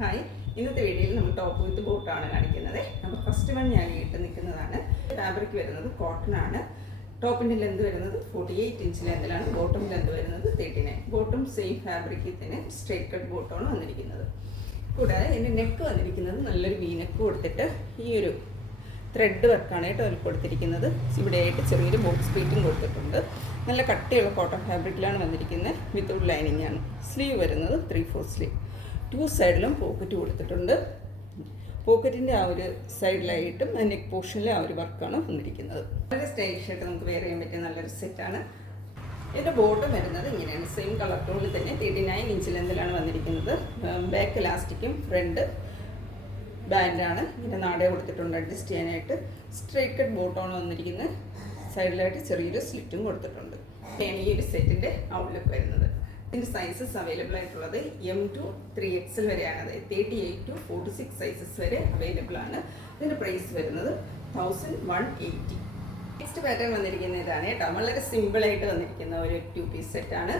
Hi, ഇന്നത്തെ വീഡിയോയിൽ നമ്മൾ ടോപ്പ് വിത്ത് ബോട്ടാണ് കാണിക്കുന്നത്. അപ്പോൾ ഫസ്റ്റ് വൺ ഞാൻ ഇട്ട് നിൽക്കുന്നതാണ്. ഫാബ്രിക് വരുന്നത് കോട്ടൺ ആണ്. ടോപ്പിൻ്റെ ലെന്ത് വരുന്നത് 48 ഇഞ്ച് ലെന്തിലാണ്. ബോട്ടം ലെന്ത് വരുന്നത് 39. ബോട്ടം സെയിം ഫാബ്രിക്കിൽ തന്നെ സ്ട്രേറ്റ് കട്ട് ബോട്ടമാണ് വന്നിരിക്കുന്നത്. കൂടാതെ എൻ്റെ നെക്ക് വന്നിരിക്കുന്നത് നല്ലൊരു വി നെക്ക് കൊടുത്തിട്ട് ഈ ഒരു ത്രെഡ് വർക്കാണ് കേട്ടോ അതിൽ കൊടുത്തിരിക്കുന്നത്. ഇവിടെയായിട്ട് ചെറിയൊരു ബോക്സ് പ്ലീറ്റും കൊടുത്തിട്ടുണ്ട്. നല്ല കട്ടിയുള്ള കോട്ടൺ ഫാബ്രിക്കിലാണ് വന്നിരിക്കുന്നത്. വിത്തൗട്ട് ലൈനിങ് ആണ്. സ്ലീവ് വരുന്നത് 3/4 സ്ലീവ്. 2 സൈഡിലും പോക്കറ്റ് കൊടുത്തിട്ടുണ്ട്. പോക്കറ്റിൻ്റെ ആ ഒരു സൈഡിലായിട്ടും നെക്ക് പോർഷനിലെ ആ ഒരു വർക്കാണ് വന്നിരിക്കുന്നത്. വളരെ സ്റ്റൈലിഷ് ആയിട്ട് നമുക്ക് വെയർ ചെയ്യാൻ പറ്റിയ നല്ലൊരു സെറ്റാണ്. ഇതിൻ്റെ ബോട്ടം വരുന്നത് ഇങ്ങനെയാണ്. സെയിം കളർ ടോണിൽ തന്നെ 39 ഇഞ്ച് ലെന്തിലാണ് വന്നിരിക്കുന്നത്. ബാക്ക് ഇലാസ്റ്റിക്കും ഫ്രണ്ട് ബാൻഡാണ്. ഇങ്ങനെ നാടേ കൊടുത്തിട്ടുണ്ട് അഡ്ജസ്റ്റ് ചെയ്യാനായിട്ട്. സ്ട്രൈറ്റ് കട്ട് ബോട്ടമാണ് വന്നിരിക്കുന്നത്. സൈഡിലായിട്ട് ചെറിയൊരു സ്ലിറ്റും കൊടുത്തിട്ടുണ്ട്. ഈ ഒരു സെറ്റിൻ്റെ ഔട്ട്ലുക്ക് വരുന്നത്. ഇതിൻ്റെ സൈസസ് അവൈലബിൾ ആയിട്ടുള്ളത് M to 3XL വരെയാണ്. 38 to 46 സൈസസ് വരെ അവൈലബിൾ ആണ്. ഇതിൻ്റെ പ്രൈസ് വരുന്നത് 1180. നെക്സ്റ്റ് പാറ്റേൺ വന്നിരിക്കുന്ന ഇതാണ് കേട്ടോ. വളരെ സിമ്പിളായിട്ട് വന്നിരിക്കുന്ന ഒരു 2 പീസ് സെറ്റാണ്.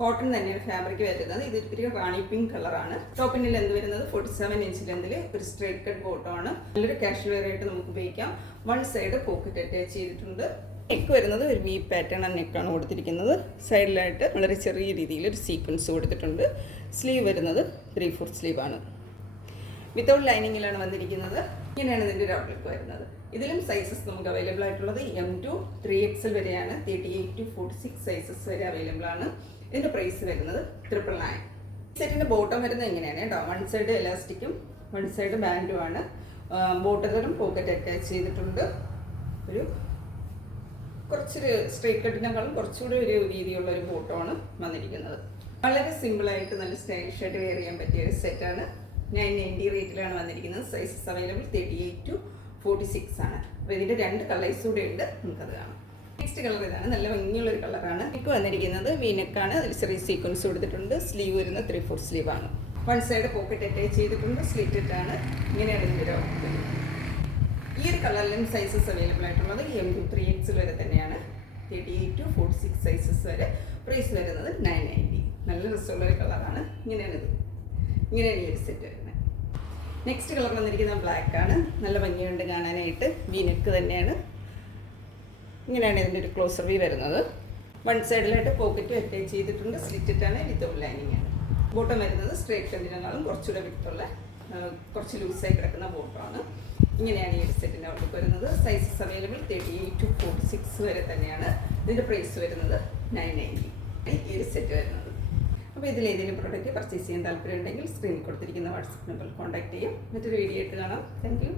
കോട്ടൺ തന്നെയാണ് ഫാബ്രിക് വരുന്നത്. ഇത് ഇത്തിരി റാണി പിങ്ക് കളറാണ്. ടോപ്പിൻ്റെ ലെന്ത് വരുന്നത് 47 ഇഞ്ച് ലെന്തിൽ ഒരു സ്ട്രേറ്റ് കട്ട് ബോട്ടമാണ്. നല്ലൊരു കാഷ്വൽ വെയർ ആയിട്ട് നമുക്ക് ഉപയോഗിക്കാം. വൺ സൈഡ് പോക്കറ്റ് അറ്റാച്ച് ചെയ്തിട്ടുണ്ട്. നെക്ക് വരുന്നത് ഒരു വി പാറ്റേൺ നെക്കാണ് കൊടുത്തിരിക്കുന്നത്. സൈഡിലായിട്ട് വളരെ ചെറിയ രീതിയിൽ ഒരു സീക്വൻസ് കൊടുത്തിട്ടുണ്ട്. സ്ലീവ് വരുന്നത് 3/4 സ്ലീവാണ്. വിത്തൗട്ട് ലൈനിങ്ങിലാണ് വന്നിരിക്കുന്നത്. ഇങ്ങനെയാണ് ഇതിൻ്റെ ഒരു ഔട്ട്ലുക്ക് വരുന്നത്. ഇതിലും സൈസസ് നമുക്ക് അവൈലബിൾ ആയിട്ടുള്ളത് M to 3XL വരെയാണ്. 38 to 46 സൈസസ് വരെ അവൈലബിൾ ആണ്. ഇതിൻ്റെ പ്രൈസ് വരുന്നത് 999. സെറ്റിൻ്റെ ബോട്ടം വരുന്നത് എങ്ങനെയാണ് കേട്ടോ. വൺ സൈഡ് എലാസ്റ്റിക്കും വൺ സൈഡ് ബാൻഡുമാണ്. ബോട്ടത്തിലും പോക്കറ്റ് അറ്റാച്ച് ചെയ്തിട്ടുണ്ട്. ഒരു കുറച്ചൊരു സ്ട്രേറ്റ് കട്ടിനേക്കാളും കുറച്ചുകൂടി ഒരു വീതിയുള്ള ഒരു ബോട്ടമാണ് വന്നിരിക്കുന്നത്. വളരെ സിമ്പിളായിട്ട് നല്ല സ്റ്റൈലിഷ് ആയിട്ട് വെയർ ചെയ്യാൻ പറ്റിയ ഒരു സെറ്റാണ്. 990 റേറ്റിലാണ് വന്നിരിക്കുന്നത്. സൈസസ് അവൈലബിൾ 38 to 46 ആണ്. അപ്പോൾ ഇതിൻ്റെ 2 കളേഴ്സ് കൂടെ ഉണ്ട്. നമുക്കത് കാണാം. നെക്സ്റ്റ് കളർ ഇതാണ്. നല്ല ഭംഗിയുള്ളൊരു കളറാണ്. നെക്ക് വന്നിരിക്കുന്നത് വീനെക്കാണ്. അതിൽ ചെറിയ സീക്വൻസ് കൊടുത്തിട്ടുണ്ട്. സ്ലീവ് വരുന്നത് 3/4 സ്ലീവാണ്. വൺ സൈഡ് പോക്കറ്റ് അറ്റാച്ച് ചെയ്തിട്ടുണ്ട്. സ്ലിറ്റഡ് ആണ്. ഇങ്ങനെയാണ് ഇതിൻ്റെ ഒരു ഔട്ട്ലുക്ക്. ഈ ഒരു കളറിലും സൈസസ് അവൈലബിൾ ആയിട്ടുള്ളത് M to 3XL വരെ തന്നെയാണ്. 38 to 46 സൈസസ് വരെ. പ്രൈസ് വരുന്നത് 990. നല്ല രസമുള്ളൊരു കളറാണ്. ഇങ്ങനെയാണ് ഈ ഒരു സെറ്റ് വരുന്നത്. നെക്സ്റ്റ് കളർ വന്നിരിക്കുന്നത് ബ്ലാക്ക് ആണ്. നല്ല ഭംഗിയുണ്ട് കാണാനായിട്ട്. വി നെക്ക് തന്നെയാണ്. ഇങ്ങനെയാണ് ഇതിൻ്റെ ഒരു ക്ലോസർ വി വരുന്നത്. വൺ സൈഡിലായിട്ട് പോക്കറ്റ് അറ്റാച്ച് ചെയ്തിട്ടുണ്ട്. സ്ലിറ്റിട്ടാണ്. വിത്തൗട്ട് ലൈനിങ് ആണ്. ബോട്ടം വരുന്നത് സ്ട്രേറ്റ് കണ്ടിനേക്കാളും കുറച്ചുകൂടെ വിട്ടുള്ള കുറച്ച് ലൂസായി കിടക്കുന്ന ബോട്ടമാണ്. ഇങ്ങനെയാണ് ഈ ഒരു സെറ്റിൻ്റെ ഔട്ട്ലുക്ക് വരുന്നത്. സൈസസ് അവൈലബിൾ 38 to 46 വരെ തന്നെയാണ്. ഇതിൻ്റെ പ്രൈസ് വരുന്നത് 990. ഈ ഒരു സെറ്റ് വരുന്നത്. അപ്പോൾ ഇതിലേതെങ്കിലും പ്രോഡക്റ്റ് പർച്ചേസ് ചെയ്യാൻ താല്പര്യം ഉണ്ടെങ്കിൽ സ്ക്രീനിൽ കൊടുത്തിരിക്കുന്ന വാട്സപ്പ് നമ്പറിൽ കോൺടാക്ട് ചെയ്യും. മറ്റൊരു വീഡിയോ ആയിട്ട് കാണാം. Thank you.